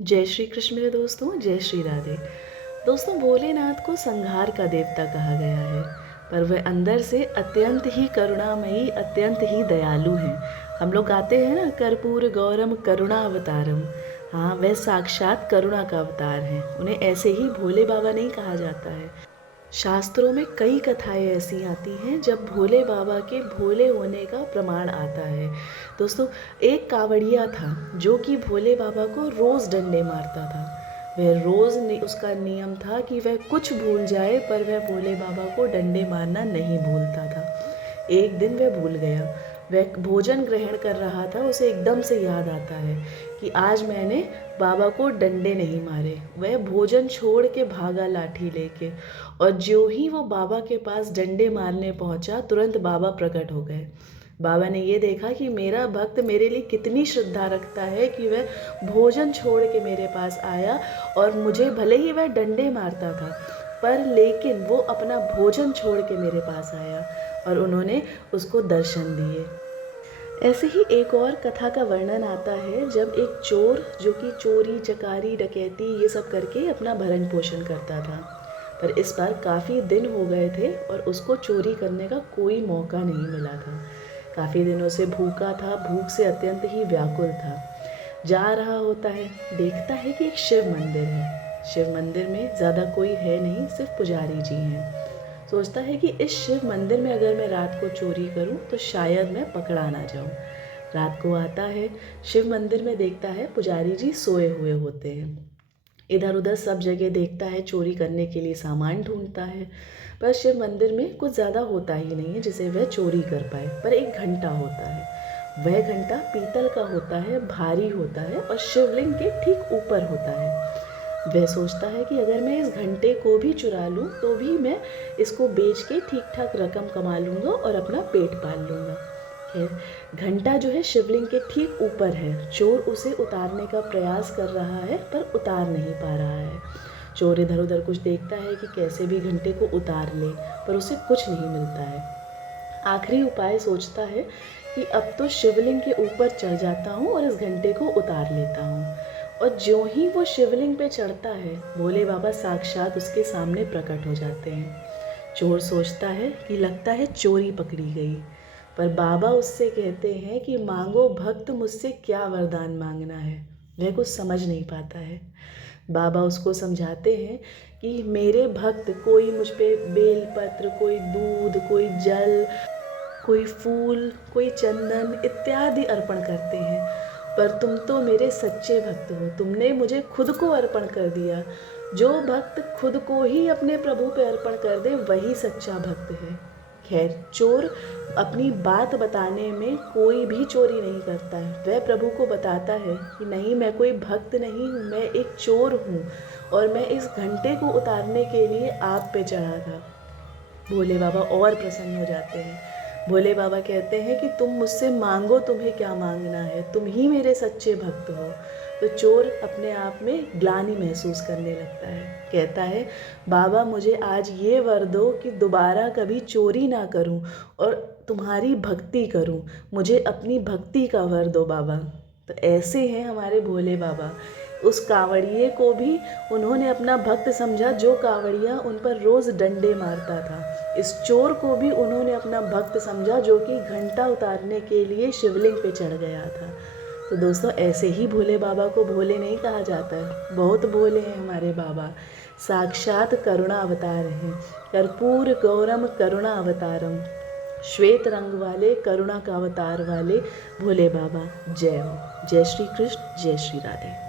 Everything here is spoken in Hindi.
जय श्री कृष्ण मेरे दोस्तों, जय श्री राधे। दोस्तों, भोलेनाथ को संहार का देवता कहा गया है, पर वह अंदर से अत्यंत ही करुणामयी, अत्यंत ही दयालु हैं। हम लोग गाते हैं ना, कर्पूर गौरम करुणा अवतारम। हाँ, वह साक्षात करुणा का अवतार हैं। उन्हें ऐसे ही भोले बाबा नहीं कहा जाता है। शास्त्रों में कई कथाएं ऐसी आती हैं जब भोले बाबा के भोले होने का प्रमाण आता है। दोस्तों, एक कावड़िया था जो कि भोले बाबा को रोज़ डंडे मारता था। वह रोज़ उसका नियम था कि वह कुछ भूल जाए, पर वह भोले बाबा को डंडे मारना नहीं भूलता था। एक दिन वह भूल गया। वह भोजन ग्रहण कर रहा था, उसे एकदम से याद आता है कि आज मैंने बाबा को डंडे नहीं मारे। वह भोजन छोड़ के भागा लाठी लेके, और ज्यों ही वो बाबा के पास डंडे मारने पहुंचा, तुरंत बाबा प्रकट हो गए। बाबा ने ये देखा कि मेरा भक्त मेरे लिए कितनी श्रद्धा रखता है कि वह भोजन छोड़ के मेरे पास आया, और मुझे भले ही वह डंडे मारता था, पर लेकिन वो अपना भोजन छोड़ के मेरे पास आया, और उन्होंने उसको दर्शन दिए। ऐसे ही एक और कथा का वर्णन आता है जब एक चोर, जो कि चोरी चकारी डकैती ये सब करके अपना भरण पोषण करता था, पर इस बार काफ़ी दिन हो गए थे और उसको चोरी करने का कोई मौका नहीं मिला था। काफ़ी दिनों से भूखा था, भूख से अत्यंत ही व्याकुल था। जा रहा होता है, देखता है कि एक शिव मंदिर है। शिव मंदिर में ज़्यादा कोई है नहीं, सिर्फ पुजारी जी हैं। सोचता है कि इस शिव मंदिर में अगर मैं रात को चोरी करूं तो शायद मैं पकड़ा ना जाऊं। रात को आता है, शिव मंदिर में देखता है पुजारी जी सोए हुए होते हैं। इधर उधर सब जगह देखता है, चोरी करने के लिए सामान ढूंढता है, पर शिव मंदिर में कुछ ज़्यादा होता ही नहीं है जिसे वह चोरी कर पाए। पर एक घंटा होता है। वह घंटा पीतल का होता है, भारी होता है और शिवलिंग के ठीक ऊपर होता है। वह सोचता है कि अगर मैं इस घंटे को भी चुरा लूँ तो भी मैं इसको बेच के ठीक ठाक रकम कमा लूँगा और अपना पेट पाल लूँगा। खैर, घंटा जो है शिवलिंग के ठीक ऊपर है। चोर उसे उतारने का प्रयास कर रहा है, पर उतार नहीं पा रहा है। चोर इधर उधर कुछ देखता है कि कैसे भी घंटे को उतार ले, पर उसे कुछ नहीं मिलता है। आखिरी उपाय सोचता है कि अब तो शिवलिंग के ऊपर चढ़ जाता हूँ और इस घंटे को उतार लेता हूँ। और ज्यों ही वो शिवलिंग पे चढ़ता है, भोले बाबा साक्षात उसके सामने प्रकट हो जाते हैं। चोर सोचता है कि लगता है चोरी पकड़ी गई, पर बाबा उससे कहते हैं कि मांगो भक्त, मुझसे क्या वरदान मांगना है। वह कुछ समझ नहीं पाता है। बाबा उसको समझाते हैं कि मेरे भक्त कोई मुझ पे बेलपत्र, कोई दूध, कोई जल, कोई फूल, कोई चंदन इत्यादि अर्पण करते हैं, पर तुम तो मेरे सच्चे भक्त हो। तुमने मुझे खुद को अर्पण कर दिया। जो भक्त खुद को ही अपने प्रभु पे अर्पण कर दे, वही सच्चा भक्त है। खैर, चोर अपनी बात बताने में कोई भी चोरी नहीं करता है। वह प्रभु को बताता है कि नहीं, मैं कोई भक्त नहीं हूँ, मैं एक चोर हूँ, और मैं इस घंटे को उतारने के लिए आप पे चढ़ा था। भोले बाबा और प्रसन्न हो जाते हैं। भोले बाबा कहते हैं कि तुम मुझसे मांगो, तुम्हें क्या मांगना है, तुम ही मेरे सच्चे भक्त हो। तो चोर अपने आप में ग्लानि महसूस करने लगता है। कहता है, बाबा मुझे आज ये वर दो कि दोबारा कभी चोरी ना करूं और तुम्हारी भक्ति करूं। मुझे अपनी भक्ति का वर दो बाबा। तो ऐसे हैं हमारे भोले बाबा। उस कांवड़िए को भी उन्होंने अपना भक्त समझा, जो कांवड़िया उन पर रोज़ डंडे मारता था। इस चोर को भी उन्होंने अपना भक्त समझा, जो कि घंटा उतारने के लिए शिवलिंग पे चढ़ गया था। तो दोस्तों, ऐसे ही भोले बाबा को भोले नहीं कहा जाता है। बहुत भोले हैं हमारे बाबा, साक्षात करुणा अवतार हैं। कर्पूर गौरम करुणा अवतारम, श्वेत रंग वाले करुणा का अवतार वाले भोले बाबा। जय हो। जय श्री कृष्ण, जय श्री राधे।